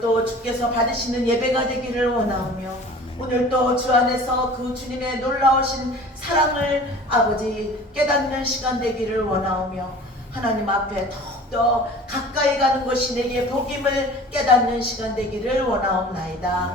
또 주께서 받으시는 예배가 되기를 원하오며 오늘 또 주 안에서 그 주님의 놀라우신 사랑을 아버지 깨닫는 시간 되기를 원하오며 하나님 앞에 더욱더 가까이 가는 것이 내게 복임을 깨닫는 시간 되기를 원하옵나이다.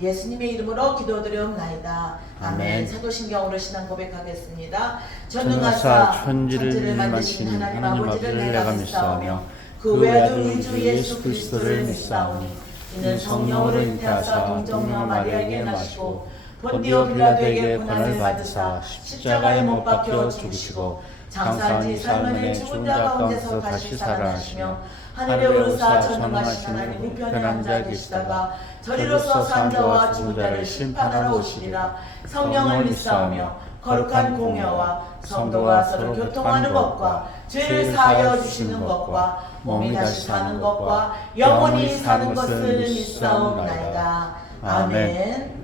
예수님의 이름으로 기도드리옵나이다. 아멘. 사도신경으로 신앙 고백하겠습니다. 전능하사 천지를 만드신 하나님 아버지를 내가 믿사오며 그 외아들 우리 주 예수 그리스도를 믿사오니 이는 성령으로 잉태하사 동정녀 마리아에게 나시고 본디오 빌라도에게 고난을 받으사 십자가에 못 박혀 죽으시고 장사한 지 사흘만에 죽은 자 가운데서 다시 살아나시며 하늘에 오르사 전능하신 하나님 우편에 앉아 계시다가 저리로서 산 자와 죽은 자를 심판하러 오시리라. 성령을 믿사오며 거룩한 공여와 성도가 서로 교통하는 것과 죄를 사하여 주시는 것과 몸이 다시 사는 것과 영원히 사는 것을 믿사옵나이다. 아멘.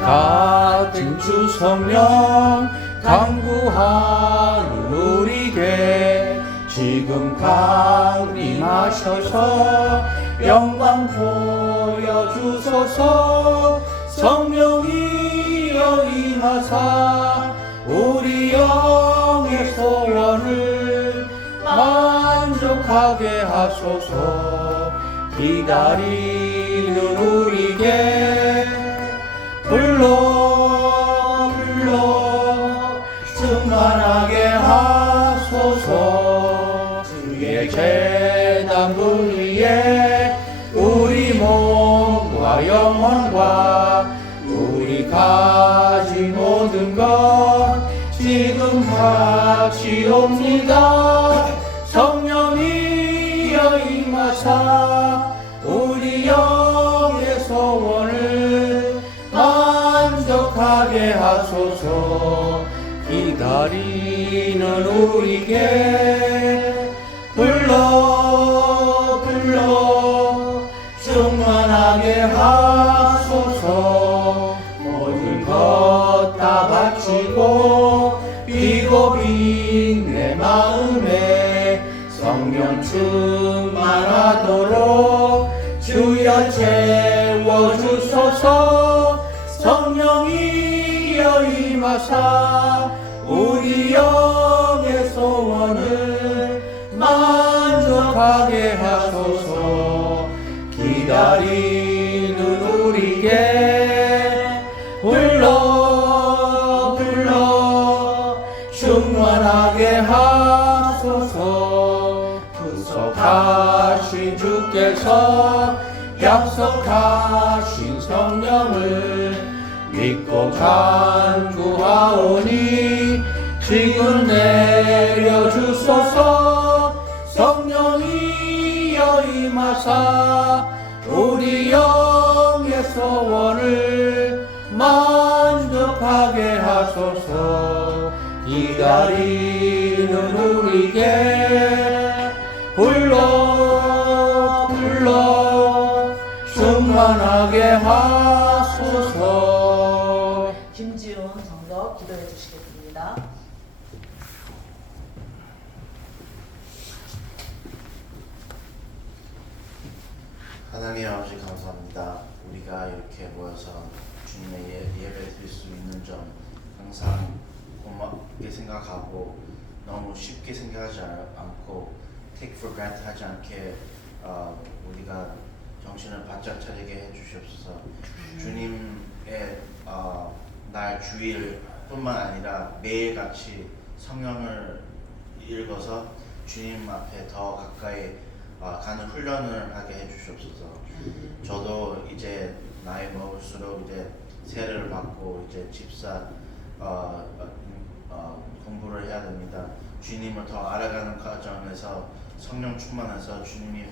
같은 주 성령 강구하는 우리에게 지금 강림하셔서 영광 보여주소서. 성령이여 임하사 우리 영의 소원을 만족하게 하소서. 기다리는 우리에게 불러 충만하게 하소서. 주의 제단문 위에 우리 몸과 영혼과 우리 가진 모든 것 지금 바치옵니다. 성령이여 임하사 우리 영의 소원을 만족하게 하소서. 기다리는 우리에게 불러 충만하게 하소서. 모든 것 다 바치고 비고 빈 내 마음에 성령 충만하도록 주여 채워주소서. 성령이여 임하사 우리 영의 소원을 만족하게 하소서. 기다리는 우리에게 불러 충만하게 하소서. 구속하신 주께서 약속하신 성령을 믿고 간구하오니 지금 내려주소서. 성령이여 임하사 우리 영의 소원을 만족하게 하소서. 기다리는 우리에게 불러 충만하게 하소서. 김지훈 성도 기도해 주시겠습니다. 하나님 아버지 감사합니다. 우리가 이렇게 모여서 주님의 예배 드릴 수 있는 점 항상 고맙게 생각하고 너무 쉽게 생각하지 않고 take for granted 하지 않게 우리가 정신을 바짝 차리게 해주시옵소서. 주님의 날 주일 뿐만 아니라 매일같이 성경을 읽어서 주님 앞에 더 가까이 가는 훈련을 하게 해주시옵소서. 저도 이제 나이 먹을수록 이제 세례를 받고 이제 집사 공부를 해야 됩니다. 주님을 더 알아가는 과정에서 성령 충만해서 주님이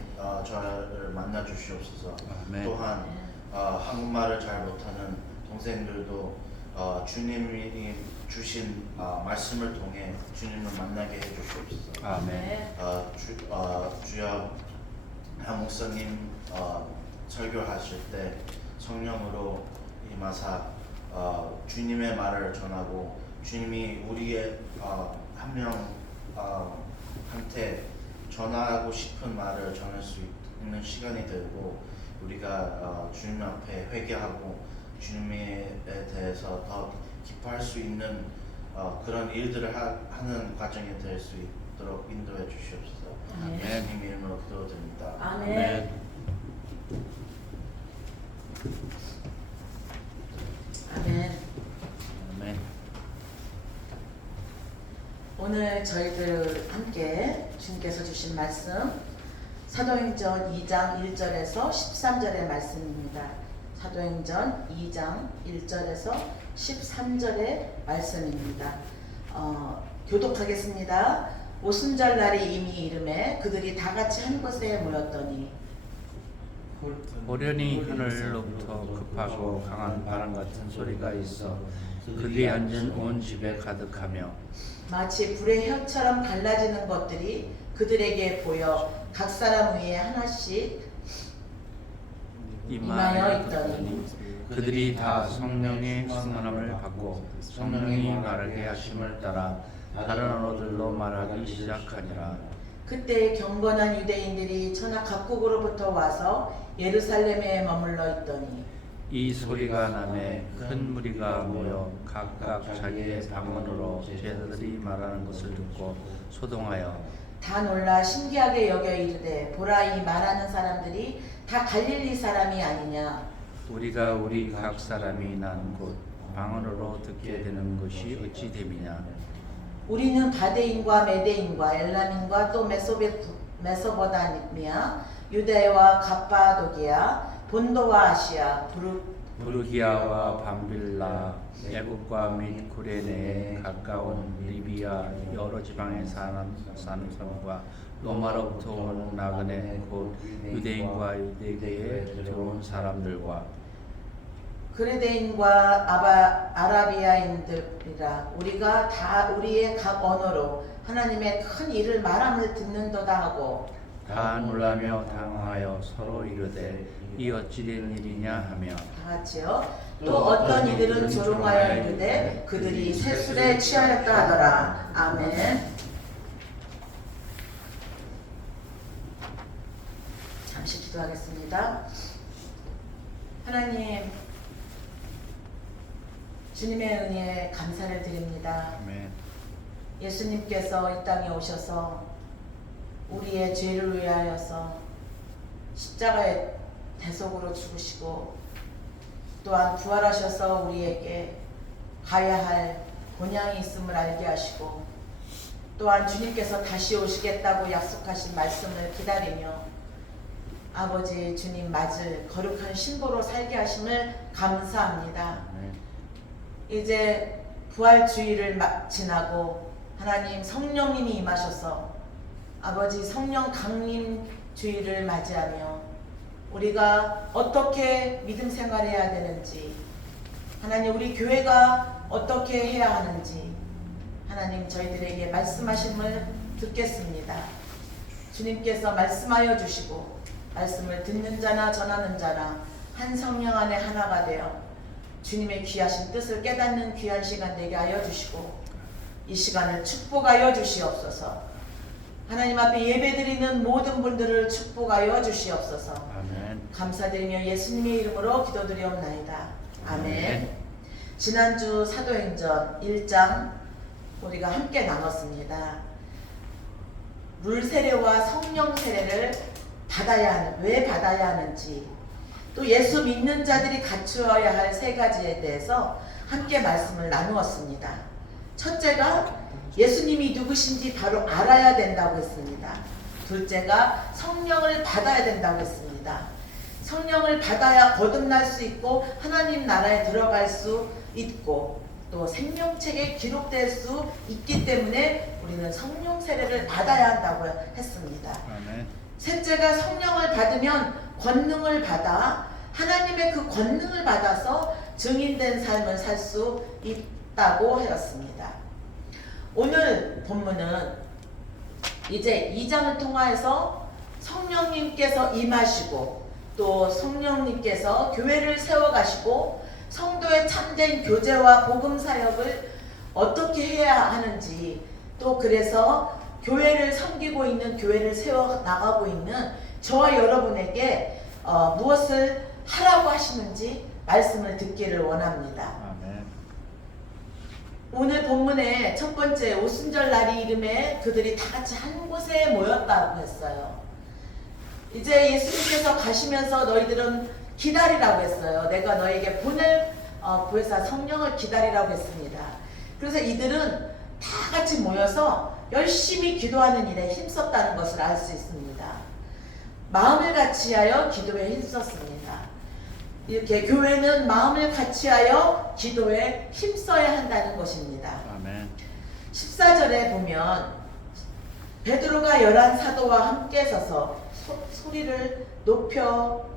저를 만나 주시옵소서. 또한 한국말을 잘 못하는 동생들도 주님이 주신 말씀을 통해 주님을 만나게 해주시옵소서. 아멘. 주여 한 목사님 설교하실 때 성령으로 임하사 주님의 말을 전하고 주님이 우리의 한 명한테 전하고 싶은 말을 전할 수 있는 시간이 되고 우리가 주님 앞에 회개하고 주님에 대해서 더 기뻐할 수 있는 그런 일들을 하는 과정이 될 수 있도록 인도해 주시옵소서. 아멘. 예수님 이름으로 기도드립니다. 아멘. 아멘. 아멘. 오늘 저희들 함께 주님께서 주신 말씀 사도행전 2장 1절에서 13절의 말씀입니다. 사도행전 2장 1절에서 13절의 말씀입니다. 교독하겠습니다. 오순절 날이 이미 이름에 그들이 다 같이 한 곳에 모였더니 호련히 하늘로부터 급하고 강한 바람 같은 소리가 있어 그들이 앉은 온 집에 가득하며 마치 불의 혀처럼 갈라지는 것들이 그들에게 보여 각 사람 위에 하나씩 임하여 있더니 그들이 다 성령의 충만함을 받고 성령이 말하게 하심을 따라 다른 언어들로 말하기 시작하니라. 그때 경건한 유대인들이 천하 각국으로부터 와서 예루살렘에 머물러 있더니 이 소리가 나매 큰 무리가 모여 각각 자기의 방언으로 제자들이 말하는 것을 듣고 소동하여 다 놀라 신기하게 여겨 이르되 보라 이 말하는 사람들이 다 갈릴리 사람이 아니냐. 우리가 우리 각 사람이 난 곳 방언으로 듣게 되는 것이 어찌 됨이냐. 우리는 바데인과 메데인과 엘람인과 또 메소포타미아 유대와 갑바도기아 본도와 아시아 부르기아와 밤빌라 애국과 및 구레네에 가까운 리비아 여러 지방에 사는 사람과 로마로부터 온 나그네 곧 유대인과 유대계에 들어온 사람들과 그레데인과 아라비아인들이라 우리가 다 우리의 각 언어로 하나님의 큰 일을 말함을 듣는도다 하고 다 놀라며 당하여 서로 이르되 이 어찌 된 일이냐 하며 다 같이요. 또 어떤 이들은 조롱하여 이르되 그들이 세술에 취하였다 하더라. 아멘. 잠시 기도하겠습니다. 하나님, 주님의 은혜에 감사를 드립니다. 아멘. 예수님께서 이 땅에 오셔서 우리의 죄를 위하여서 십자가의 대속으로 죽으시고 또한 부활하셔서 우리에게 가야 할 본향이 있음을 알게 하시고 또한 주님께서 다시 오시겠다고 약속하신 말씀을 기다리며 아버지 주님 맞을 거룩한 신부로 살게 하심을 감사합니다. 이제 부활주의를 지나고 하나님 성령님이 임하셔서 아버지 성령 강림주의를 맞이하며 우리가 어떻게 믿음 생활해야 되는지 하나님 우리 교회가 어떻게 해야 하는지 하나님 저희들에게 말씀하심을 듣겠습니다. 주님께서 말씀하여 주시고 말씀을 듣는 자나 전하는 자나 한 성령 안에 하나가 되어 주님의 귀하신 뜻을 깨닫는 귀한 시간 되게 하여 주시고 이 시간을 축복하여 주시옵소서. 하나님 앞에 예배드리는 모든 분들을 축복하여 주시옵소서. 아멘. 감사드리며 예수님의 이름으로 기도드리옵나이다. 아멘. 지난주 사도행전 1장 우리가 함께 나눴습니다. 물 세례와 성령 세례를 왜 받아야 하는지 또 예수 믿는 자들이 갖추어야 할 세 가지에 대해서 함께 말씀을 나누었습니다. 첫째가 예수님이 누구신지 바로 알아야 된다고 했습니다. 둘째가 성령을 받아야 된다고 했습니다. 성령을 받아야 거듭날 수 있고 하나님 나라에 들어갈 수 있고 또 생명책에 기록될 수 있기 때문에 우리는 성령 세례를 받아야 한다고 했습니다. 아멘. 셋째가 성령을 받으면 권능을 받아 하나님의 그 권능을 받아서 증인된 삶을 살 수 있다고 하였습니다. 오늘 본문은 이제 2장을 통하여서 성령님께서 임하시고 또 성령님께서 교회를 세워가시고 성도의 참된 교제와 복음 사역을 어떻게 해야 하는지, 또 그래서 교회를 섬기고 있는, 교회를 세워 나가고 있는 저와 여러분에게 무엇을 하라고 하시는지 말씀을 듣기를 원합니다. 아멘. 오늘 본문의 첫 번째 오순절 날이 이름에 그들이 다 같이 한 곳에 모였다고 했어요. 이제 예수님께서 가시면서 너희들은 기다리라고 했어요. 내가 너에게 보낼 보혜사 성령을 기다리라고 했습니다. 그래서 이들은 다 같이 모여서 열심히 기도하는 일에 힘썼다는 것을 알 수 있습니다. 마음을 같이하여 기도에 힘썼습니다. 이렇게 교회는 마음을 같이하여 기도에 힘써야 한다는 것입니다. 아멘. 14절에 보면 베드로가 11사도와 함께 서서 소리를 높여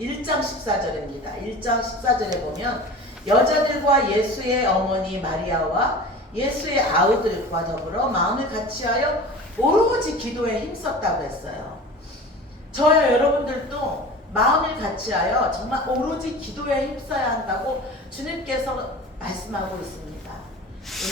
1장 14절입니다. 1장 14절에 보면 여자들과 예수의 어머니 마리아와 예수의 아우들과 더불어 마음을 같이하여 오로지 기도에 힘썼다고 했어요. 저와 여러분들도 마음을 같이하여 정말 오로지 기도에 힘써야 한다고 주님께서 말씀하고 있습니다.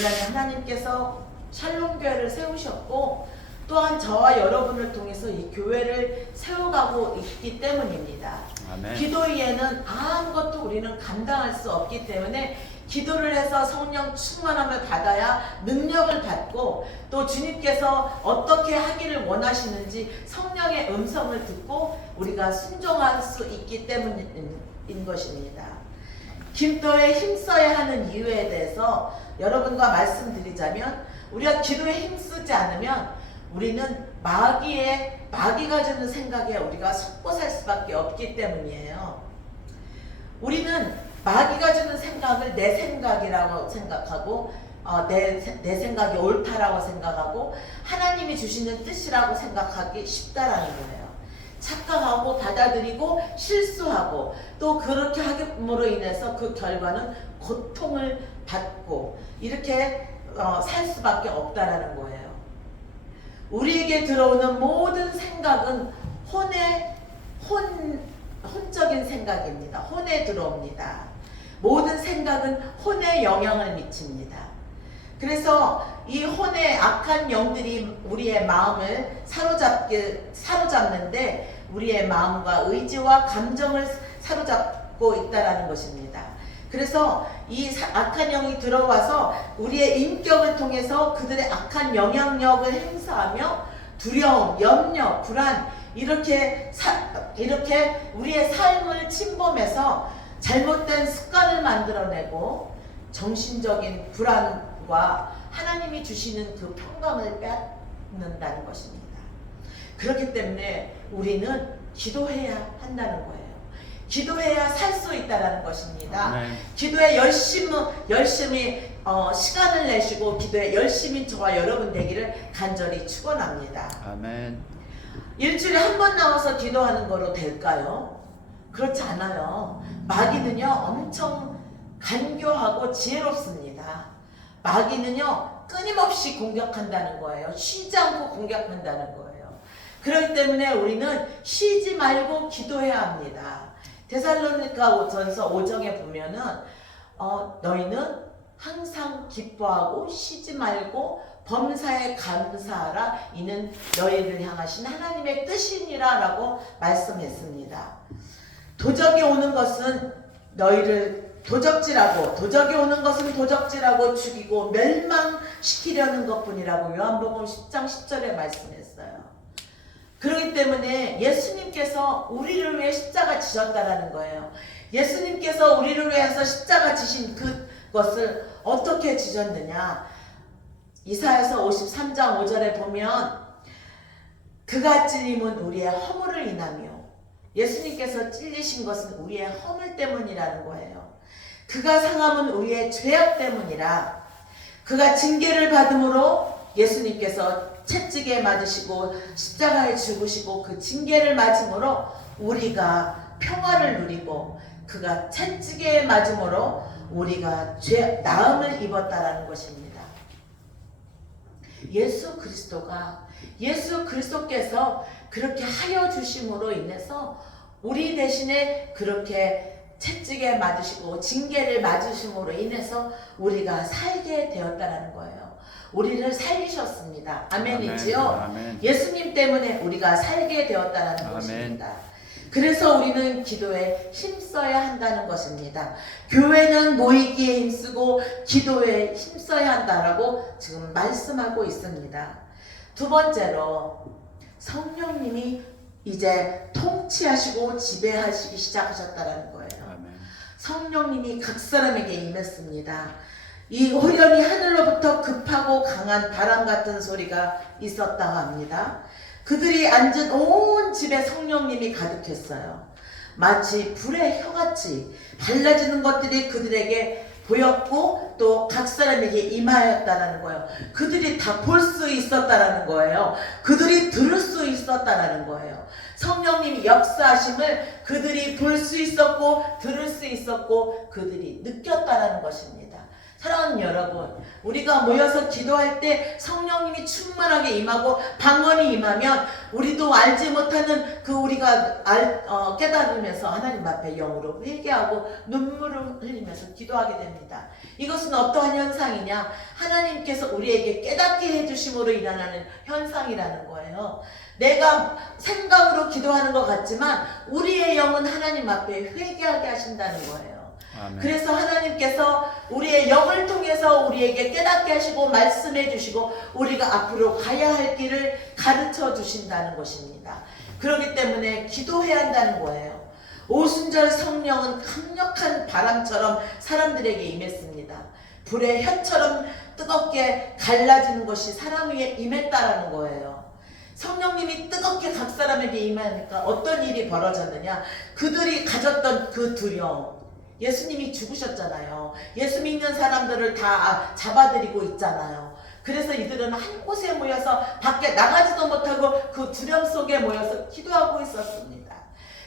왜냐하면 하나님께서 샬롬 교회를 세우셨고 또한 저와 여러분을 통해서 이 교회를 세워가고 있기 때문입니다. 아멘. 기도 외에는 아무것도 우리는 감당할 수 없기 때문에 기도를 해서 성령 충만함을 받아야 능력을 받고 또 주님께서 어떻게 하기를 원하시는지 성령의 음성을 듣고 우리가 순종할 수 있기 때문인 것입니다. 기도에 힘써야 하는 이유에 대해서 여러분과 말씀드리자면 우리가 기도에 힘쓰지 않으면 우리는 마귀가 주는 생각에 우리가 속고 살 수밖에 없기 때문이에요. 우리는 마귀가 주는 생각을 내 생각이라고 생각하고 내 생각이 옳다라고 생각하고 하나님이 주시는 뜻이라고 생각하기 쉽다라는 거예요. 착각하고 받아들이고 실수하고 또 그렇게 함으로 인해서 그 결과는 고통을 받고 이렇게 살 수밖에 없다라는 거예요. 우리에게 들어오는 모든 생각은 혼적인 생각입니다. 혼에 들어옵니다. 모든 생각은 혼에 영향을 미칩니다. 그래서 이 혼의 악한 영들이 우리의 마음을 사로잡는데 우리의 마음과 의지와 감정을 사로잡고 있다라는 것입니다. 그래서 이 악한 영이 들어와서 우리의 인격을 통해서 그들의 악한 영향력을 행사하며 두려움, 염려, 불안 이렇게 우리의 삶을 침범해서 잘못된 습관을 만들어내고 정신적인 불안과 하나님이 주시는 그 평강을 빼앗는다는 것입니다. 그렇기 때문에 우리는 기도해야 한다는 거예요. 기도해야 살 수 있다는 것입니다. 네. 기도에 열심히 시간을 내시고 기도에 열심히 저와 여러분 되기를 간절히 축원합니다. 아멘. 일주일에 한 번 나와서 기도하는 거로 될까요? 그렇지 않아요. 마귀는요 엄청 간교하고 지혜롭습니다. 마귀는요 끊임없이 공격한다는 거예요. 쉬지 않고 공격한다는 거예요. 그렇기 때문에 우리는 쉬지 말고 기도해야 합니다. 데살로니가전서 5장에 보면은 너희는 항상 기뻐하고 쉬지 말고 범사에 감사하라 이는 너희를 향하신 하나님의 뜻이니라 라고 말씀했습니다. 도적이 오는 것은 너희를 도적이 오는 것은 도적질하고 죽이고 멸망시키려는 것뿐이라고 요한복음 10장 10절에 말씀했어요. 그렇기 때문에 예수님께서 우리를 위해 십자가 지셨다라는 거예요. 예수님께서 우리를 위해서 십자가 지신 그것을 어떻게 지셨느냐? 이사야서 53장 5절에 보면 그가 찔림은 우리의 허물을 인하며 예수님께서 찔리신 것은 우리의 허물 때문이라는 거예요. 그가 상함은 우리의 죄악 때문이라. 그가 징계를 받음으로 예수님께서 채찍에 맞으시고 십자가에 죽으시고 그 징계를 맞음으로 우리가 평화를 누리고 그가 채찍에 맞음으로 우리가 나음을 입었다라는 것입니다. 예수 그리스도께서 그렇게 하여 주심으로 인해서 우리 대신에 그렇게 채찍에 맞으시고 징계를 맞으심으로 인해서 우리가 살게 되었다는 거예요. 우리를 살리셨습니다. 아멘이지요? 아멘. 예수님 때문에 우리가 살게 되었다는 아멘. 것입니다. 그래서 우리는 기도에 힘써야 한다는 것입니다. 교회는 모이기에 힘쓰고 기도에 힘써야 한다라고 지금 말씀하고 있습니다. 두 번째로 성령님이 이제 통치하시고 지배하시기 시작하셨다는 거예요. 아멘. 성령님이 각 사람에게 임했습니다. 이 호련히 하늘로부터 급하고 강한 바람 같은 소리가 있었다고 합니다. 그들이 앉은 온 집에 성령님이 가득했어요. 마치 불의 혀같이 발라지는 것들이 그들에게 보였고 또 각 사람에게 임하였다는 거예요. 그들이 다 볼 수 있었다는 거예요. 그들이 들을 수 있었다는 거예요. 성령님이 역사하심을 그들이 볼 수 있었고 들을 수 있었고 그들이 느꼈다는 것입니다. 사랑하는 여러분, 우리가 모여서 기도할 때 성령님이 충만하게 임하고 방언이 임하면 우리도 알지 못하는 그 우리가 깨달으면서 하나님 앞에 영으로 회개하고 눈물을 흘리면서 기도하게 됩니다. 이것은 어떠한 현상이냐? 하나님께서 우리에게 깨닫게 해주심으로 일어나는 현상이라는 거예요. 내가 생각으로 기도하는 것 같지만 우리의 영은 하나님 앞에 회개하게 하신다는 거예요. 아멘. 그래서 하나님께서 우리의 영을 통해서 우리에게 깨닫게 하시고 말씀해 주시고 우리가 앞으로 가야 할 길을 가르쳐 주신다는 것입니다. 그렇기 때문에 기도해야 한다는 거예요. 오순절 성령은 강력한 바람처럼 사람들에게 임했습니다. 불의 혀처럼 뜨겁게 갈라지는 것이 사람 위에 임했다라는 거예요. 성령님이 뜨겁게 각 사람에게 임하니까 어떤 일이 벌어졌느냐? 그들이 가졌던 그 두려움, 예수님이 죽으셨잖아요. 예수 믿는 사람들을 다 잡아들이고 있잖아요. 그래서 이들은 한 곳에 모여서 밖에 나가지도 못하고 그 두려움 속에 모여서 기도하고 있었습니다.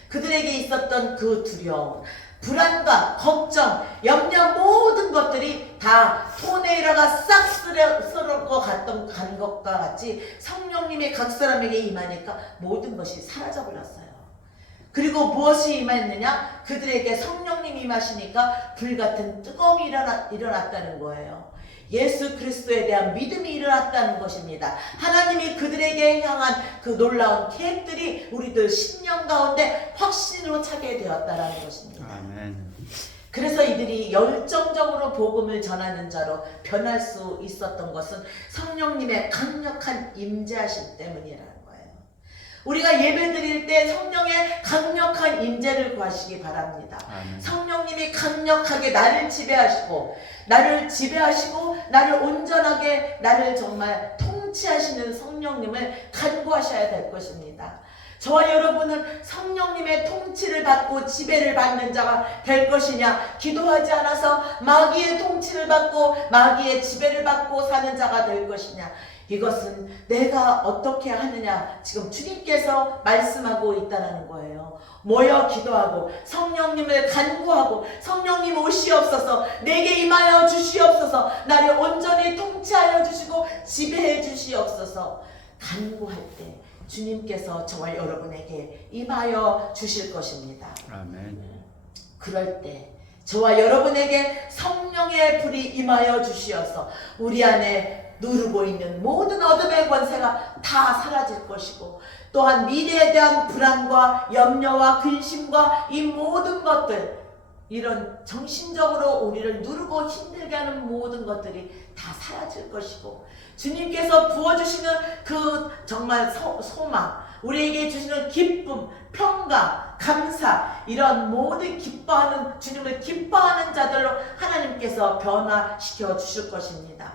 그들에게 있었던 그 두려움, 불안감, 걱정, 염려 모든 것들이 다 토네이라가 싹 쓸어 간 것과 같이 성령님이 각 사람에게 임하니까 모든 것이 사라져 버렸어요. 그리고 무엇이 임했느냐? 그들에게 성령님이 임하시니까 불같은 뜨거움이 일어났다는 거예요. 예수 그리스도에 대한 믿음이 일어났다는 것입니다. 하나님이 그들에게 향한 그 놀라운 계획들이 우리들 신령 가운데 확신으로 차게 되었다는 것입니다. 아멘. 그래서 이들이 열정적으로 복음을 전하는 자로 변할 수 있었던 것은 성령님의 강력한 임재하심 때문이라는 거예요. 우리가 예배 드릴 때 성령의 강력한 임재를 구하시기 바랍니다. 아멘. 성령님이 강력하게 나를 지배하시고 나를 온전하게 나를 정말 통치하시는 성령님을 간구하셔야 될 것입니다. 저와 여러분은 성령님의 통치를 받고 지배를 받는 자가 될 것이냐, 기도하지 않아서 마귀의 통치를 받고 마귀의 지배를 받고 사는 자가 될 것이냐, 이것은 내가 어떻게 하느냐 지금 주님께서 말씀하고 있다는 거예요. 모여 기도하고 성령님을 간구하고 성령님 오시옵소서, 내게 임하여 주시옵소서, 나를 온전히 통치하여 주시고 지배해 주시옵소서 간구할 때 주님께서 저와 여러분에게 임하여 주실 것입니다. 아멘. 그럴 때 저와 여러분에게 성령의 불이 임하여 주시어서 우리 안에 누르고 있는 모든 어둠의 권세가 다 사라질 것이고, 또한 미래에 대한 불안과 염려와 근심과 이 모든 것들, 이런 정신적으로 우리를 누르고 힘들게 하는 모든 것들이 다 사라질 것이고, 주님께서 부어주시는 그 정말 소망, 우리에게 주시는 기쁨, 평강, 감사, 이런 모든 기뻐하는, 주님을 기뻐하는 자들로 하나님께서 변화시켜 주실 것입니다.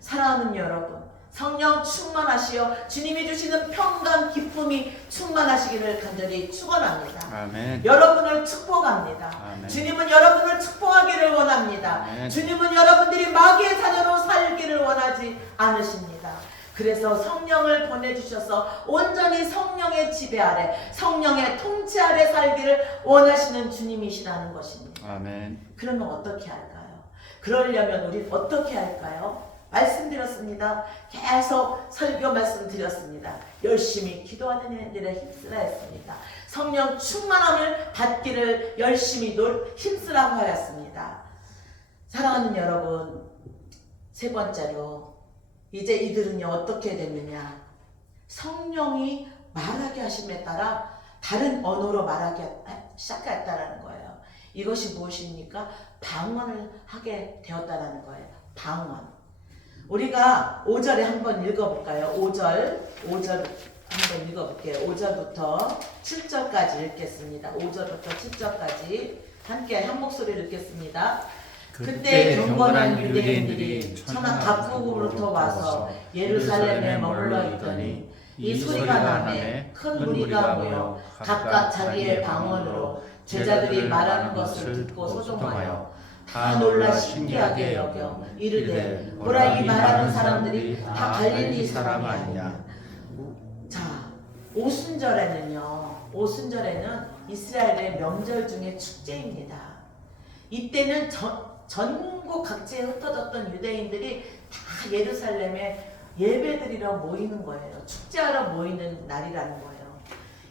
사랑하는 여러분, 성령 충만하시어 주님이 주시는 평강, 기쁨이 충만하시기를 간절히 축원합니다. 아멘. 여러분을 축복합니다. 아멘. 주님은 여러분을 축복하기를 원합니다. 아멘. 주님은 여러분들이 마귀의 자녀로 살기를 원하지 않으십니다. 그래서 성령을 보내주셔서 온전히 성령의 지배 아래, 성령의 통치 아래 살기를 원하시는 주님이시라는 것입니다. 아멘. 그러면 어떻게 할까요? 그러려면 우리 어떻게 할까요? 말씀드렸습니다. 계속 설교 말씀드렸습니다. 열심히 기도하는 일에 힘쓰라 했습니다. 성령 충만함을 받기를 열심히 힘쓰라고 하였습니다. 사랑하는 여러분, 세 번째로 이제 이들은요 어떻게 됐느냐, 성령이 말하게 하심에 따라 다른 언어로 말하기 시작했다라는 거예요. 이것이 무엇입니까? 방언을 하게 되었다라는 거예요. 방언. 우리가 5절에 한번 읽어볼까요? 5절 한번 읽어볼게요. 5절부터 7절까지 읽겠습니다. 5절부터 7절까지 함께 한 목소리를 읽겠습니다. 그때 경건한 유대인들이 천하 각국으로부터 와서 예루살렘에 머물러 있더니 이 소리가 나매 큰 무리가 모여 각각 자기의 방언으로 제자들이 말하는 것을 듣고 소동하여 다 놀라 신기하게 여겨 이르되 보라, 이 말하는 사람들이 다 갈릴리 사람이 아니냐. 자, 오순절에는 이스라엘의 명절 중에 축제입니다. 이때는 전국 각지에 흩어졌던 유대인들이 다 예루살렘에 예배드리러 모이는 거예요. 축제하러 모이는 날이라는 거예요.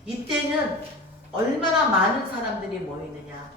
이때는 얼마나 많은 사람들이 모이느냐,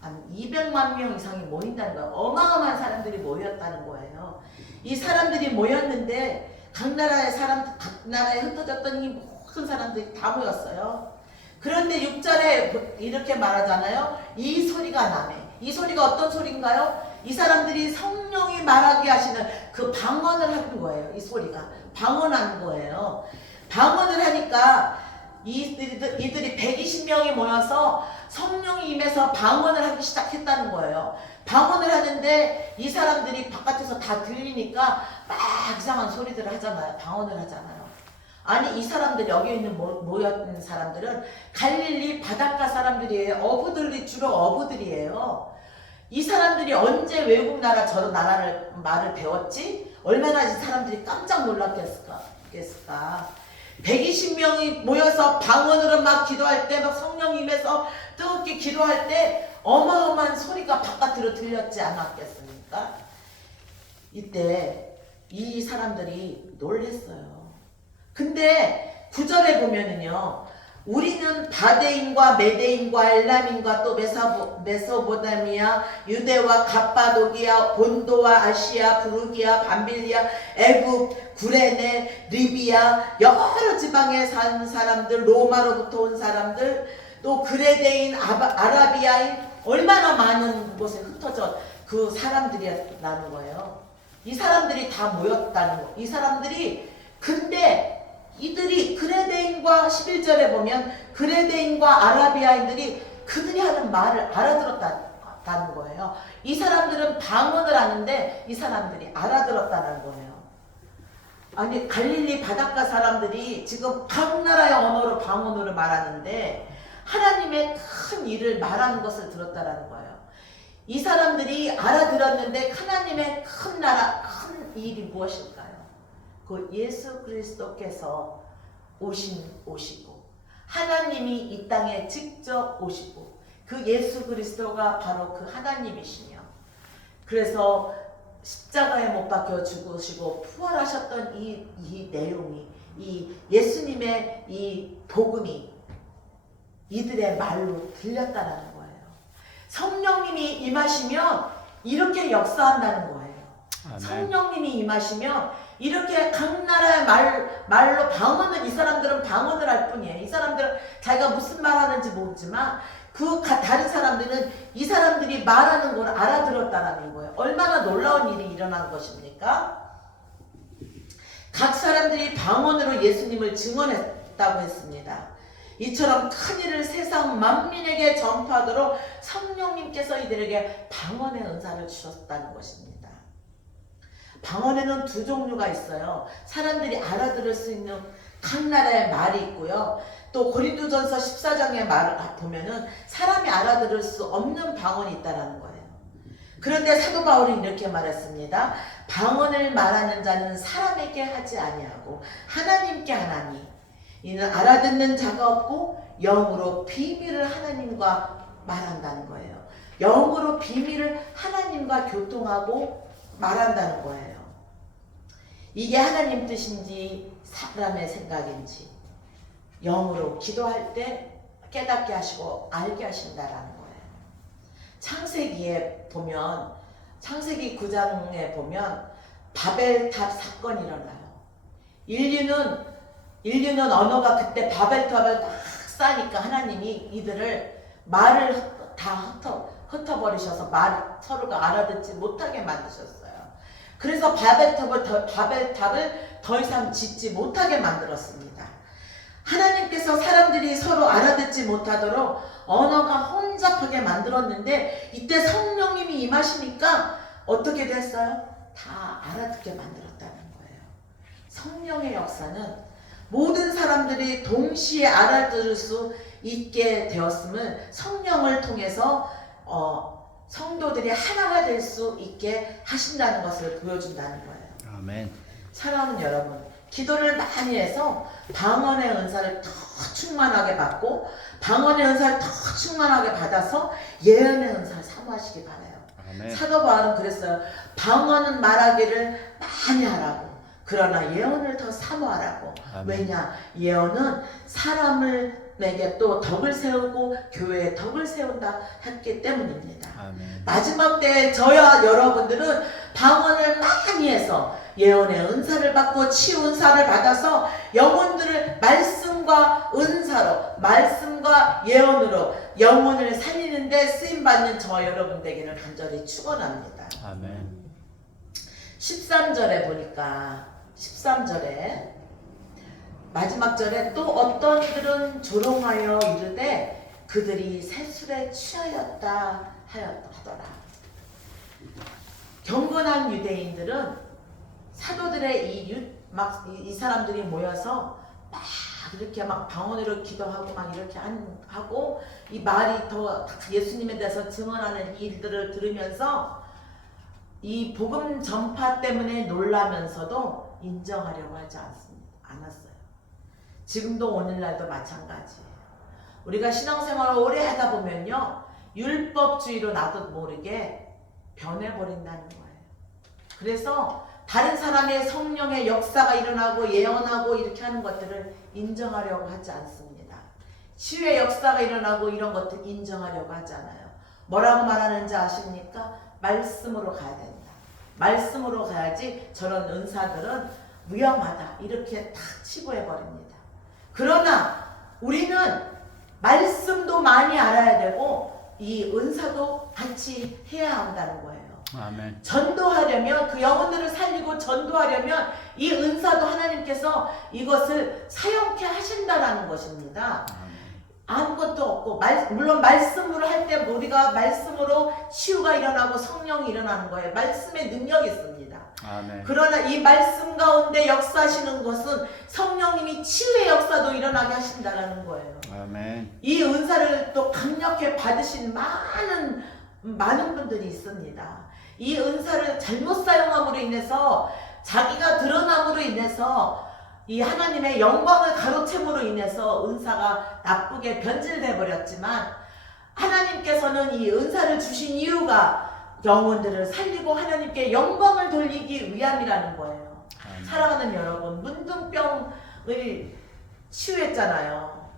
한 200만 명 이상이 모인다는 거예요. 어마어마한 사람들이 모였다는 거예요. 이 사람들이 모였는데 각 나라에 흩어졌던 이 모든 사람들이 다 모였어요. 그런데 6절에 이렇게 말하잖아요. 이 소리가 나네. 이 소리가 어떤 소리인가요? 이 사람들이 성령이 말하게 하시는 그 방언을 하는 거예요. 이 소리가 방언하는 거예요. 방언을 하니까 이들이 120명이 모여서 성령이 임해서 방언을 하기 시작했다는 거예요. 방언을 하는데 이 사람들이 바깥에서 다 들리니까 막 이상한 소리들을 하잖아요. 방언을 하잖아요. 아니, 이 사람들, 여기 있는 모였는 사람들은 갈릴리 바닷가 사람들이에요. 어부들이 주로 어부들이에요. 이 사람들이 언제 외국 나라 저런 말을 배웠지? 얼마나 이 사람들이 깜짝 놀랐겠을까? 120명이 모여서 방언으로 막 기도할 때, 막 성령 임해서 뜨겁게 기도할 때 어마어마한 소리가 바깥으로 들렸지 않았겠습니까? 이때 이 사람들이 놀랬어요. 근데 9절에 보면은요, 우리는 바데인과 메데인과 엘람인과 또 메소포타미아, 유대와 갑바도기아, 본도와 아시아, 부르기아, 밤빌리아, 애굽, 구레네, 리비아, 여러 지방에 사는 사람들, 로마로부터 온 사람들, 또 그레데인, 아라비아인, 얼마나 많은 곳에 흩어져 그 사람들이라는 거예요. 이 사람들이 다 모였다는 거. 이 사람들이, 근데 이들이 그레데인과 11절에 보면 그레데인과 아라비아인들이 그들이 하는 말을 알아들었다는 거예요. 이 사람들은 방언을 하는데 이 사람들이 알아들었다는 거예요. 아니, 갈릴리 바닷가 사람들이 지금 각 나라의 언어로 방언으로 말하는데 하나님의 큰 일을 말하는 것을 들었다는 거예요. 이 사람들이 알아들었는데 하나님의 큰 나라, 큰 일이 무엇일까요? 그 예수 그리스도께서 오시고 하나님이 이 땅에 직접 오시고 그 예수 그리스도가 바로 그 하나님이시며, 그래서 십자가에 못 박혀 죽으시고 부활하셨던 이 내용이, 이 예수님의 이 복음이 이들의 말로 들렸다는 거예요. 성령님이 임하시면 이렇게 역사한다는 거예요. 아멘. 성령님이 임하시면 이렇게 각 나라의 말로 방언을, 이 사람들은 방언을 할 뿐이에요. 이 사람들은 자기가 무슨 말 하는지 모르지만 그 다른 사람들은 이 사람들이 말하는 걸 알아들었다는 거예요. 얼마나 놀라운 일이 일어난 것입니까? 각 사람들이 방언으로 예수님을 증언했다고 했습니다. 이처럼 큰 일을 세상 만민에게 전파하도록 성령님께서 이들에게 방언의 은사를 주셨다는 것입니다. 방언에는 두 종류가 있어요. 사람들이 알아들을 수 있는 각 나라의 말이 있고요. 또 고린도전서 14장의 말을 보면은 사람이 알아들을 수 없는 방언이 있다는 거예요. 그런데 사도 바울이 이렇게 말했습니다. 방언을 말하는 자는 사람에게 하지 아니하고 하나님께 하나니, 이는 알아듣는 자가 없고 영으로 비밀을 하나님과 말한다는 거예요. 영으로 비밀을 하나님과 교통하고 말한다는 거예요. 이게 하나님 뜻인지 사람의 생각인지 영으로 기도할 때 깨닫게 하시고 알게 하신다라는 거예요. 창세기에 보면 창세기 9장에 보면 바벨탑 사건이 일어나요. 인류는 언어가 그때 바벨탑을 막 쌓으니까 하나님이 이들을 말을 다 흩어버리셔서 서로가 알아듣지 못하게 만드셨어요. 그래서 바벨탑을 더 이상 짓지 못하게 만들었습니다. 하나님께서 사람들이 서로 알아듣지 못하도록 언어가 혼잡하게 만들었는데 이때 성령님이 임하시니까 어떻게 됐어요? 다 알아듣게 만들었다는 거예요. 성령의 역사는 모든 사람들이 동시에 알아들을 수 있게 되었음을 성령을 통해서 성도들이 하나가 될 수 있게 하신다는 것을 보여준다는 거예요. 아멘. 사랑하는 여러분, 기도를 많이 해서 방언의 은사를 더 충만하게 받고 방언의 은사를 더 충만하게 받아서 예언의 은사를 사모하시기 바라요. 아멘. 사도 바울은 그랬어요. 방언은 말하기를 많이 하라고. 그러나 예언을 더 사모하라고. 아멘. 왜냐? 예언은 사람에게 또 덕을 세우고 교회에 덕을 세운다 했기 때문입니다. 아멘. 마지막 때에 저와 여러분들은 방언을 많이 해서 예언의 은사를 받고 치유 은사를 받아서 영혼들을 말씀과 은사로 말씀과 예언으로 영혼을 살리는데 쓰임받는 저와 여러분 되기를 간절히 축원합니다. 아멘. 13절에 보니까 13절에 마지막 절에 또 어떤 이들은 조롱하여 이르되 그들이 새술에 취하였다 하더라. 경건한 유대인들은 사도들의 이 사람들이 모여서 막 이렇게 막 방언으로 기도하고 막 이렇게 하고 이 말이 더 예수님에 대해서 증언하는 일들을 들으면서 이 복음 전파 때문에 놀라면서도 인정하려고 하지 않았어요. 지금도 오늘날도 마찬가지예요. 우리가 신앙생활을 오래 하다 보면요, 율법주의로 나도 모르게 변해버린다는 거예요. 그래서 다른 사람의 성령의 역사가 일어나고 예언하고 이렇게 하는 것들을 인정하려고 하지 않습니다. 치유의 역사가 일어나고 이런 것들 인정하려고 하지 않아요. 뭐라고 말하는지 아십니까? 말씀으로 가야 된다. 말씀으로 가야지 저런 은사들은 위험하다 이렇게 탁 치부해버립니다. 그러나 우리는 말씀도 많이 알아야 되고 이 은사도 같이 해야 한다는 거예요. 아멘. 전도하려면 그 영혼들을 살리고 전도하려면 이 은사도 하나님께서 이것을 사용케 하신다라는 것입니다. 아무것도 없고 물론 말씀으로 할 때 우리가 말씀으로 치유가 일어나고 성령이 일어나는 거예요. 말씀의 능력이 있습니다. 아멘. 그러나 이 말씀 가운데 역사하시는 것은 성령님이 치유의 역사도 일어나게 하신다라는 거예요. 아멘. 이 은사를 또 강력히 받으신 많은 분들이 있습니다. 이 은사를 잘못 사용함으로 인해서 자기가 드러남으로 인해서 이 하나님의 영광을 가로챈으로 인해서 은사가 나쁘게 변질돼 버렸지만 하나님께서는 이 은사를 주신 이유가 영혼들을 살리고 하나님께 영광을 돌리기 위함이라는 거예요. 아멘. 사랑하는 여러분, 문둥병을 치유했잖아요.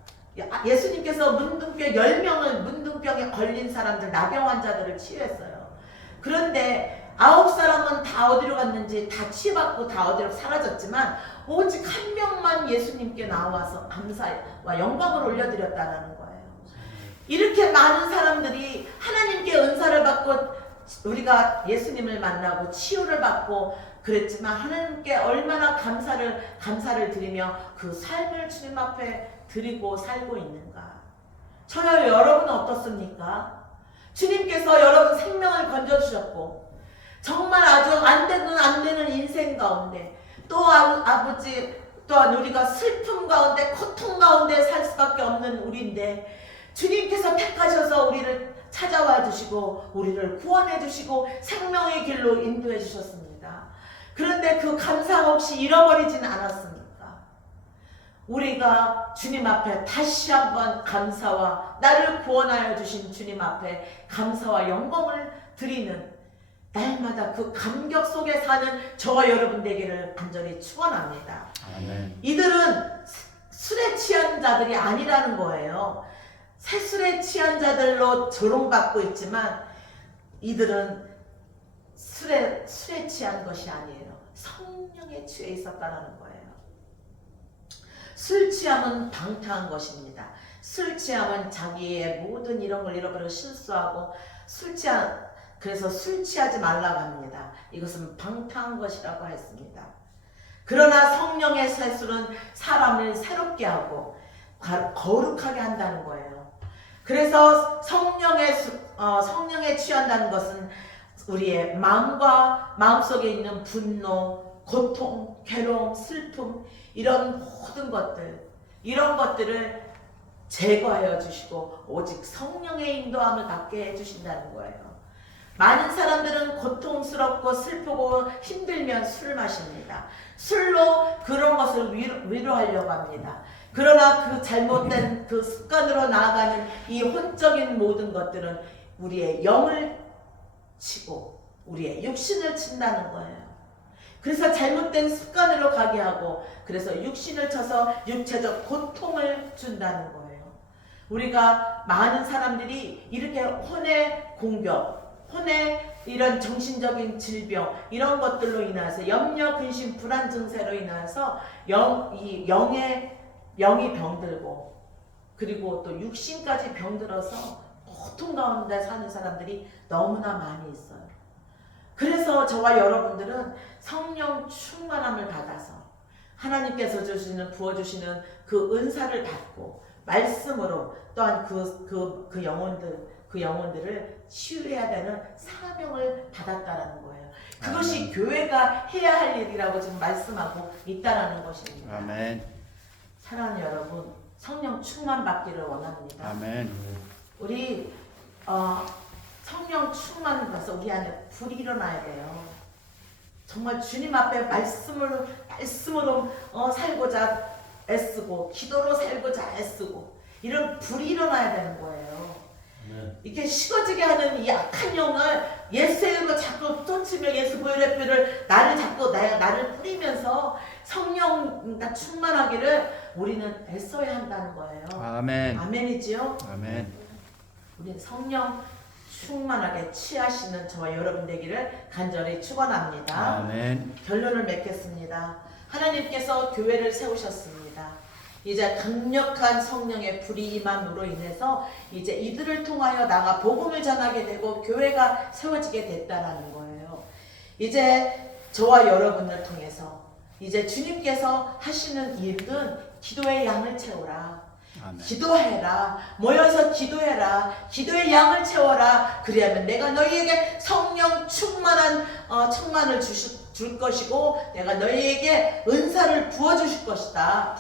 예수님께서 문둥병 10명을 문둥병에 걸린 사람들, 나병 환자들을 치유했어요. 그런데 9사람은 다 어디로 갔는지 다 치유받고 다 어디로 사라졌지만 오직 한 명만 예수님께 나와서 감사와 영광을 올려드렸다는 거예요. 이렇게 많은 사람들이 하나님께 은사를 받고 우리가 예수님을 만나고 치유를 받고 그랬지만 하나님께 얼마나 감사를 드리며 그 삶을 주님 앞에 드리고 살고 있는가. 저와 여러분은 어떻습니까? 주님께서 여러분 생명을 건져주셨고 정말 아주 안 되는 인생 가운데 또 아버지 또한 우리가 슬픔 가운데 고통 가운데 살 수밖에 없는 우리인데 주님께서 택하셔서 우리를 찾아와 주시고 우리를 구원해 주시고 생명의 길로 인도해 주셨습니다. 그런데 그 감사가 혹시 잃어버리진 않았습니까? 우리가 주님 앞에 다시 한번 감사와 나를 구원하여 주신 주님 앞에 감사와 영광을 드리는 날마다 그 감격 속에 사는 저와 여러분 되기를 간절히 축원합니다. 아멘. 이들은 술에 취한 자들이 아니라는 거예요. 새술에 취한 자들로 조롱받고 있지만 이들은 술에 취한 것이 아니에요. 성령에 취해 있었다는 거예요. 술 취함은 방탕한 것입니다. 술 취함은 자기의 모든 이런 걸 잃어버리고 실수하고 그래서 술 취하지 말라고 합니다. 이것은 방탕한 것이라고 했습니다. 그러나 성령의 새술은 사람을 새롭게 하고 거룩하게 한다는 거예요. 그래서 성령에 취한다는 것은 우리의 마음속에 있는 분노, 고통, 괴로움, 슬픔 이런 모든 이런 것들을 제거하여 주시고 오직 성령의 인도함을 갖게 해주신다는 거예요. 많은 사람들은 고통스럽고 슬프고 힘들면 술을 마십니다. 술로 그런 것을 위로하려고 합니다. 그러나 그 잘못된 그 습관으로 나아가는 이 혼적인 모든 것들은 우리의 영을 치고 우리의 육신을 친다는 거예요. 그래서 잘못된 습관으로 가게 하고 그래서 육신을 쳐서 육체적 고통을 준다는 거예요. 우리가 많은 사람들이 이렇게 혼의 공격, 혼의 이런 정신적인 질병 이런 것들로 인해서 염려, 근심, 불안 증세로 인해서 영이 병들고 그리고 또 육신까지 병들어서 고통 가운데 사는 사람들이 너무나 많이 있어요. 그래서 저와 여러분들은 성령 충만함을 받아서 하나님께서 부어주시는 그 은사를 받고 말씀으로 또한 그 영혼들을 치유해야 되는 사명을 받았다라는 거예요. 그것이 교회가 해야 할 일이라고 지금 말씀하고 있다라는 것입니다. 아멘. 사랑하는 여러분, 성령 충만 받기를 원합니다. 아멘. 우리 성령 충만 받아서 우리 안에 불이 일어나야 돼요. 정말 주님 앞에 말씀으로 살고자 애쓰고 기도로 살고자 애쓰고 이런 불이 일어나야 되는 거예요. 이렇게 식어지게 하는 이 악한 영을 예수의 이름으로 자꾸 쫓으며 예수 보혈의 피를 나를 뿌리면서 성령 충만하기를 우리는 애써야 한다는 거예요. 아멘. 아멘이지요? 아멘. 우리는 성령 충만하게 취하시는 저와 여러분 되기를 간절히 축원합니다. 아멘. 결론을 맺겠습니다. 하나님께서 교회를 세우셨습니다. 이제 강력한 성령의 불이 임함으로 인해서 이제 이들을 통하여 나가 복음을 전하게 되고 교회가 세워지게 됐다라는 거예요. 이제 저와 여러분을 통해서 이제 주님께서 하시는 일은 기도의 양을 채우라. 아멘. 기도해라. 모여서 기도해라. 기도의 양을 채워라. 그리하면 내가 너희에게 성령 충만을 줄 것이고 내가 너희에게 은사를 부어줄 것이다.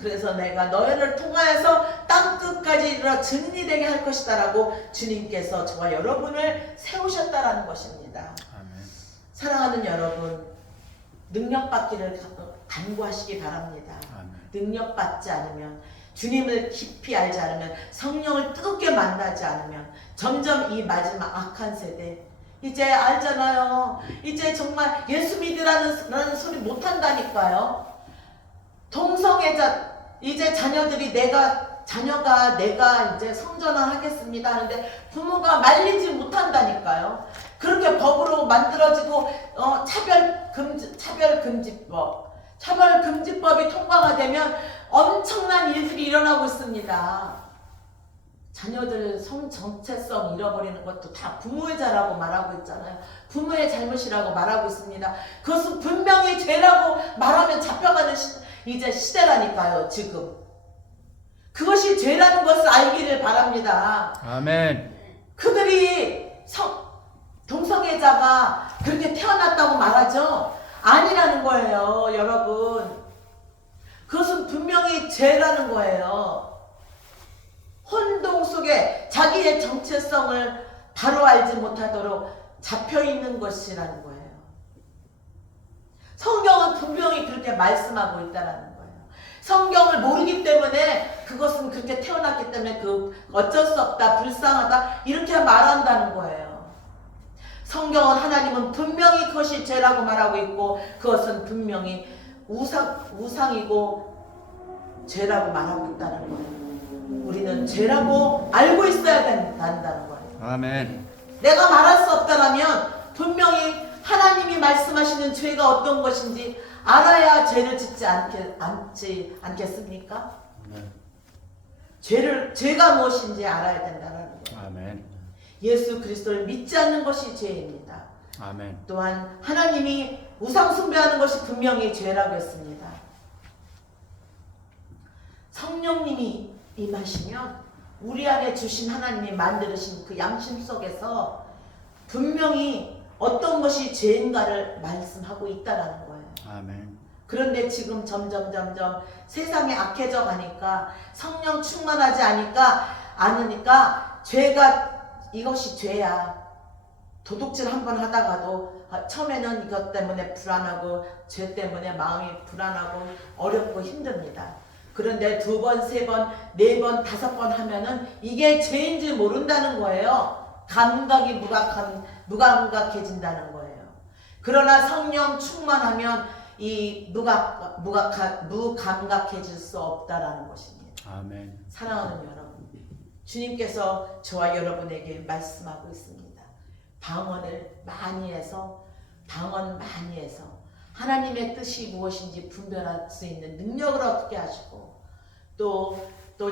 그래서 내가 너희를 통하여서 땅끝까지 이르러 증인이 되게 할 것이다 라고 주님께서 저와 여러분을 세우셨다라는 것입니다. 아멘. 사랑하는 여러분, 능력받기를 간구하시기 바랍니다. 아멘. 능력받지 않으면 주님을 깊이 알지 않으면 성령을 뜨겁게 만나지 않으면 점점 이 마지막 악한 세대 이제 알잖아요. 이제 정말 예수 믿으라는 소리 못한다니까요. 동성애자 이제 자녀가 내가 이제 성전을 하겠습니다 하는데 부모가 말리지 못한다니까요. 그렇게 법으로 만들어지고 차별금지법이 통과가 되면 엄청난 일들이 일어나고 있습니다. 자녀들 성 정체성 잃어버리는 것도 다 부모의 자라고 말하고 있잖아요. 부모의 잘못이라고 말하고 있습니다. 그것은 분명히 죄라고 말하면 잡혀가는 이제 시대라니까요. 지금 그것이 죄라는 것을 알기를 바랍니다. 아멘. 그들이 동성애자가 그렇게 태어났다고 말하죠. 아니라는 거예요, 여러분. 그것은 분명히 죄라는 거예요. 혼동 속에 자기의 정체성을 바로 알지 못하도록 잡혀있는 것이라는 거예요. 성경은 분명히 그렇게 말씀하고 있다는 거예요. 성경을 모르기 때문에 그것은 그렇게 태어났기 때문에 어쩔 수 없다, 불쌍하다 이렇게 말한다는 거예요. 성경은 하나님은 분명히 그것이 죄라고 말하고 있고 그것은 분명히 우상이고 죄라고 말하고 있다는 거예요. 우리는 죄라고 알고 있어야 된다는 거예요. 아멘. 내가 말할 수 없다라면 분명히 하나님이 말씀하시는 죄가 어떤 것인지 알아야 죄를 짓지 않겠습니까? 죄가 무엇인지 알아야 된다는 거예요. 아멘. 예수 그리스도를 믿지 않는 것이 죄입니다. 아멘. 또한 하나님이 우상 숭배하는 것이 분명히 죄라고 했습니다. 성령님이 임하시면 우리 안에 주신 하나님이 만드신 그 양심 속에서 분명히 어떤 것이 죄인가를 말씀하고 있다라는 거예요. 아멘. 그런데 지금 점점 세상이 악해져 가니까 성령 충만하지 않으니까 죄가 이것이 죄야. 도둑질 한번 하다가도 처음에는 이것 때문에 불안하고 죄 때문에 마음이 불안하고 어렵고 힘듭니다. 그런데 2번, 3번, 4번, 5번 하면은 이게 죄인지 모른다는 거예요. 감각이 무감각해진다는 거예요. 그러나 성령 충만하면 이 무감각해질 수 없다라는 것입니다. 아멘. 사랑하는 여러분, 주님께서 저와 여러분에게 말씀하고 있습니다. 방언을 많이 해서 하나님의 뜻이 무엇인지 분별할 수 있는 능력을 얻게 하시고 또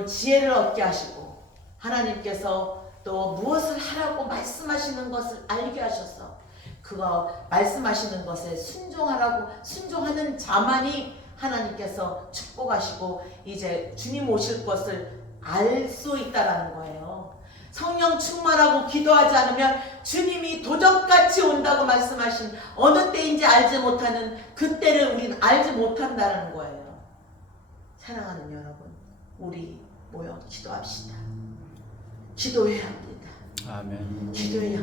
지혜를 얻게 하시고 하나님께서 또 무엇을 하라고 말씀하시는 것을 알게 하셔서 그거 말씀하시는 것에 순종하는 자만이 하나님께서 축복하시고 이제 주님 오실 것을 알 수 있다라는 거예요. 성령 충만하고 기도하지 않으면 주님이 도적같이 온다고 말씀하신 어느 때인지 알지 못하는 그때를 우리는 알지 못한다는 거예요. 사랑하는 여러분, 우리 모여 기도합시다. 기도해야 합니다. 아멘. 기도의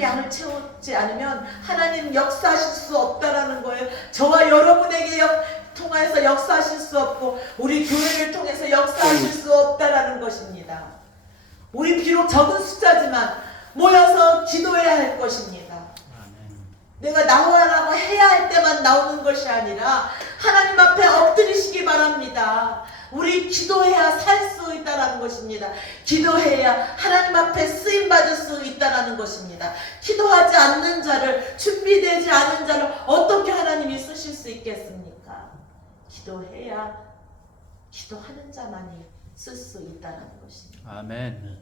양을 채우지 않으면 하나님 역사하실 수 없다라는 거예요. 저와 여러분에게 통해서 역사하실 수 없고 우리 교회를 통해서 역사하실 수 없다라는 것입니다. 우리 비록 적은 숫자지만 모여서 기도해야 할 것입니다. 내가 나오라고 해야 할 때만 나오는 것이 아니라 하나님 앞에 엎드리시기 바랍니다. 우리 기도해야 살 수 있다라는 것입니다. 기도해야 하나님 앞에 쓰임받을 수 있다라는 것입니다. 기도하지 않는 자를, 준비되지 않은 자를 어떻게 하나님이 쓰실 수 있겠습니까? 기도해야 기도하는 자만이 쓸 수 있다라는 것입니다. 아멘.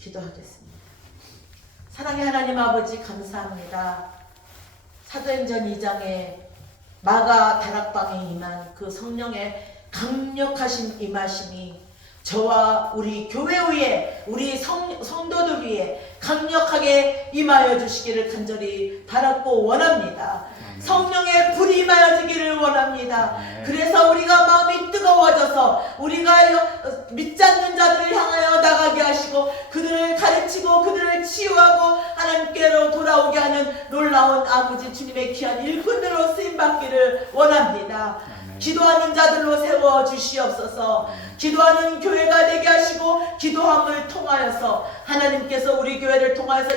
기도하겠습니다. 사랑의 하나님 아버지 감사합니다. 사도행전 2장에 마가 다락방에 임한 그 성령의 강력하신 임하심이 저와 우리 교회 위에 우리 성도들 위에 강력하게 임하여 주시기를 간절히 바랐고 원합니다. 성령의 불이 임하여지기를 원합니다. 그래서 우리가 마음이 뜨거워져서 우리가 믿지 않는 자들을 향하여 나가게 하시고 그들을 가르치고 그들을 치유하고 하나님께로 돌아오게 하는 놀라운 아버지 주님의 귀한 일꾼으로 쓰임받기를 원합니다. 기도하는 자들로 세워주시옵소서. 기도하는 교회가 되게 하시고 기도함을 통하여서 하나님께서 우리 교회를 통하여서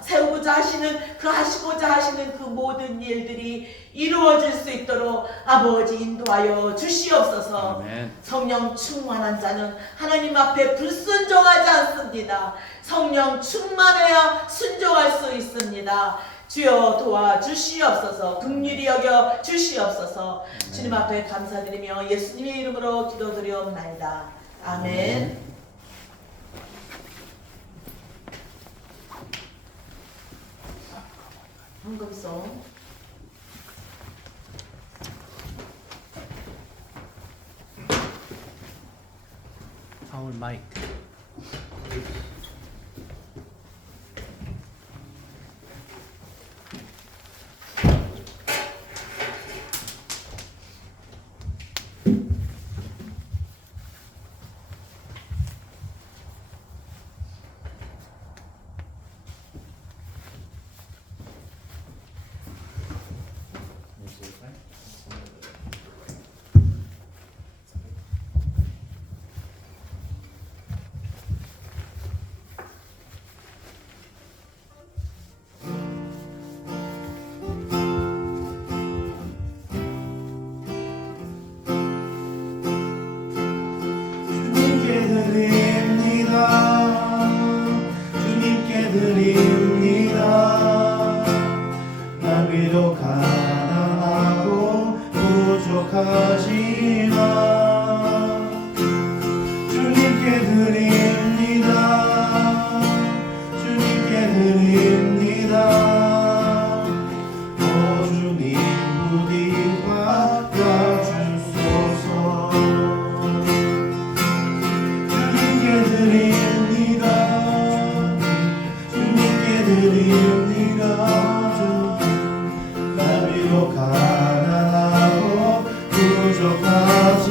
세우고자 하시는 하시고자 하시는 그 모든 일들이 이루어질 수 있도록 아버지 인도하여 주시옵소서. 아멘. 성령 충만한 자는 하나님 앞에 불순종하지 않습니다. 성령 충만해야 순종할 수 있습니다. 주여 도와주시옵소서. 긍휼히 여겨 주시옵소서. 주님 앞에 감사드리며 예수님의 이름으로 기도드리옵나이다. 아멘. 헌금송 Our mic. 드립니다. 오 주님 부디 받아주소서. 주님께 드립니다. 주님께 드립니다. 나 비록 가난하고 부족하지만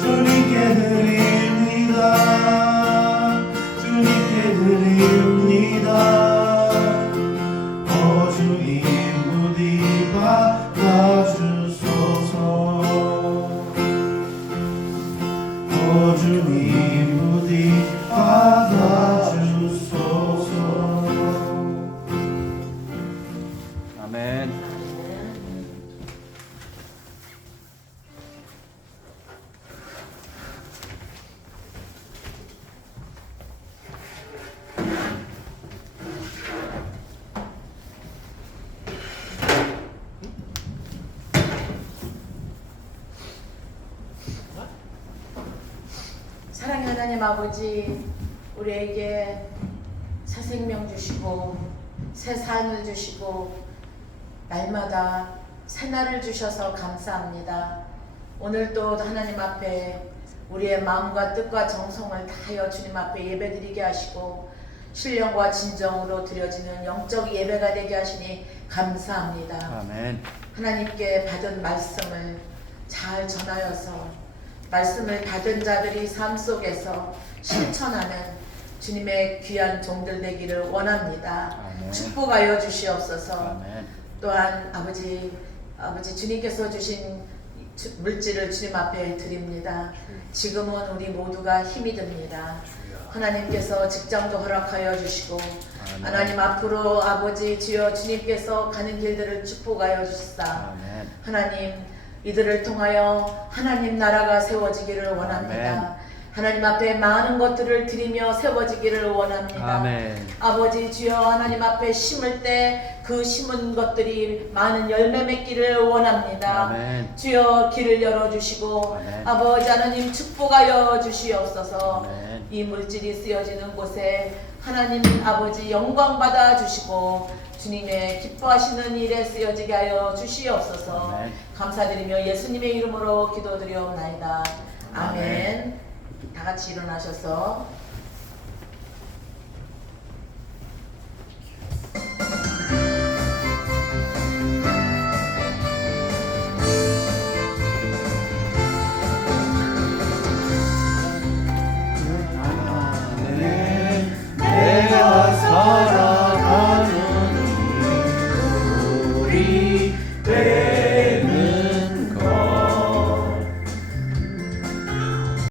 주님께 드립니다. 주님께 드립니다. 오 주님 부디 받아주소서. 오 주님 부디 받아주소서. 아멘. 사랑의 하나님 아버지, 우리에게 새 생명 주시고 새 삶을 주시고 날마다 새날을 주셔서 감사합니다. 오늘도 하나님 앞에 우리의 마음과 뜻과 정성을 다하여 주님 앞에 예배드리게 하시고 신령과 진정으로 드려지는 영적 예배가 되게 하시니 감사합니다. 아멘. 하나님께 받은 말씀을 잘 전하여서 말씀을 받은 자들이 삶 속에서 실천하는 주님의 귀한 종들 되기를 원합니다. 아멘. 축복하여 주시옵소서. 아멘. 또한 아버지 주님께서 주신 물질을 주님 앞에 드립니다. 지금은 우리 모두가 힘이 듭니다. 하나님께서 직장도 허락하여 주시고 아멘. 하나님 앞으로 아버지 주여 주님께서 가는 길들을 축복하여 주시사 아멘. 하나님 이들을 통하여 하나님 나라가 세워지기를 원합니다. 아멘. 하나님 앞에 많은 것들을 드리며 세워지기를 원합니다. 아멘. 아버지 주여 하나님 앞에 심을 때 그 심은 것들이 많은 열매 맺기를 원합니다. 아멘. 주여 길을 열어주시고 아멘. 아버지 하나님 축복하여 주시옵소서. 아멘. 이 물질이 쓰여지는 곳에 하나님 아버지 영광 받아 주시고 주님의 기뻐하시는 일에 쓰여지게 하여 주시옵소서. 아멘. 감사드리며 예수님의 이름으로 기도드리옵나이다. 아멘. 아멘. 다 같이 일어나셔서 내가 살아가는 우리